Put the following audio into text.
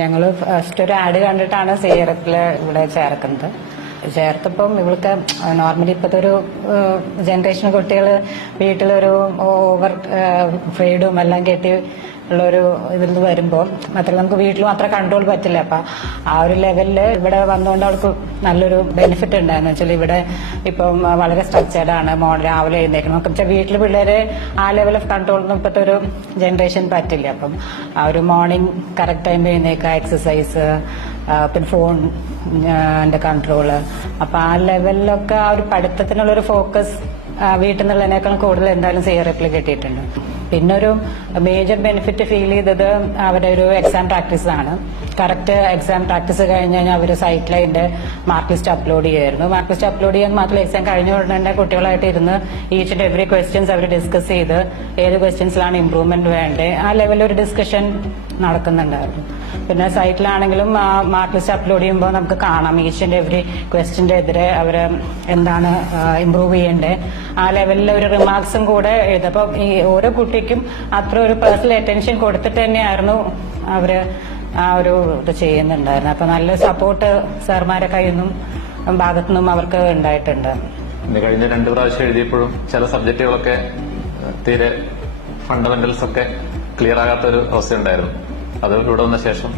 ഞങ്ങൾ ഫസ്റ്റ് ഒരു ആഡ് കണ്ടിട്ടാണ് സീറപ്പില് ഇവിടെ ചേർക്കുന്നത്. ചേർത്തപ്പം ഇവൾക്ക് നോർമലി ഇപ്പോഴത്തെ ഒരു ജനറേഷൻ കുട്ടികൾ വീട്ടിലൊരു ഓവർ ഫ്രീഡും എല്ലാം കെട്ടി ഉള്ളൊരു ഇതിൽ നിന്ന് വരുമ്പോൾ മാത്രമല്ല നമുക്ക് വീട്ടിലും അത്ര കൺട്രോൾ പറ്റില്ല. അപ്പൊ ആ ഒരു ലെവലില് ഇവിടെ വന്നുകൊണ്ട് അവൾക്ക് നല്ലൊരു ബെനിഫിറ്റ് ഉണ്ടായിരുന്നു. വെച്ചാൽ ഇവിടെ ഇപ്പം വളരെ സ്ട്രക്ചേർഡ് ആണ്. രാവിലെ എഴുന്നേക്കണം. നമുക്ക് വീട്ടിൽ പിള്ളേരെ ആ ലെവൽ ഓഫ് കൺട്രോൾ ഒന്നും ഇപ്പോഴത്തെ ഒരു ജനറേഷൻ പറ്റില്ല. അപ്പം ആ ഒരു മോർണിംഗ് കറക്റ്റ് ടൈം എഴുന്നേക്കുക, എക്സസൈസ്, പിന്നെ ഫോണിന്റെ കൺട്രോള്. അപ്പൊ ആ ലെവലിലൊക്കെ ആ ഒരു പഠിത്തത്തിനുള്ളൊരു ഫോക്കസ് വീട്ടിൽ നിന്നുള്ളതിനേക്കാളും കൂടുതൽ എന്തായാലും സിആർഎഫിൽ കിട്ടിയിട്ടുണ്ട്. പിന്നെ ഒരു മേജർ ബെനിഫിറ്റ് ഫീൽ ചെയ്തത് അവരുടെ ഒരു എക്സാം പ്രാക്ടീസ് ആണ്. കറക്റ്റ് എക്സാം പ്രാക്ടീസ് കഴിഞ്ഞ് കഴിഞ്ഞാൽ അവർ സൈറ്റിൽ അതിന്റെ മാർക്ക് ലിസ്റ്റ് അപ്ലോഡ് ചെയ്യുമായിരുന്നു. മാർക്ക് ലിസ്റ്റ് അപ്ലോഡ് ചെയ്യാൻ മാത്രമല്ല എക്സാം കഴിഞ്ഞ ഉടനെ തന്നെ കുട്ടികളായിട്ട് ഇരുന്ന് ഈച്ച് ആൻഡ് എവറി ക്വസ്റ്റ്യൻസ് അവർ ഡിസ്കസ് ചെയ്ത് ഏത് ക്വസ്റ്റ്യൻസിലാണ് ഇംപ്രൂവ്മെന്റ് വേണ്ടത് ആ ലെവലിൽ ഒരു ഡിസ്കഷൻ നടക്കുന്നുണ്ടായിരുന്നു. പിന്നെ സൈറ്റിലാണെങ്കിലും ആ മാർക്ക് ലിസ്റ്റ് അപ്ലോഡ് ചെയ്യുമ്പോൾ നമുക്ക് കാണാം ഈച്ച് ആൻഡ് എവറി ക്വസ്റ്റ്യന്റെ എതിരെ അവർ എന്താണ് ഇംപ്രൂവ് ചെയ്യേണ്ടത് ആ ലെവലിൽ ഒരു റിമാർക്സും കൂടെ എഴുതും. അപ്പം ഈ ഓരോ കുട്ടിക്കും അത്ര ഒരു പേഴ്സണൽ അറ്റൻഷൻ കൊടുത്തിട്ട് തന്നെയായിരുന്നു അവര് ആ ഒരു ഇത് ചെയ്യുന്നുണ്ടായിരുന്നു. അപ്പൊ നല്ല സപ്പോർട്ട് സാർമാരെ കയ്യിൽ നിന്നും ഭാഗത്തുനിന്നും അവർക്ക് ഉണ്ടായിട്ടുണ്ട്. കഴിഞ്ഞ 2 പ്രാവശ്യം എഴുതിയപ്പോഴും ചില സബ്ജക്റ്റുകളൊക്കെ തീരെ ഫണ്ടമെന്റൽസ് ഒക്കെ ക്ലിയർ ആകാത്ത ഒരു അവസ്ഥ ഉണ്ടായിരുന്നു. അത് ഇവിടെ വന്ന ശേഷം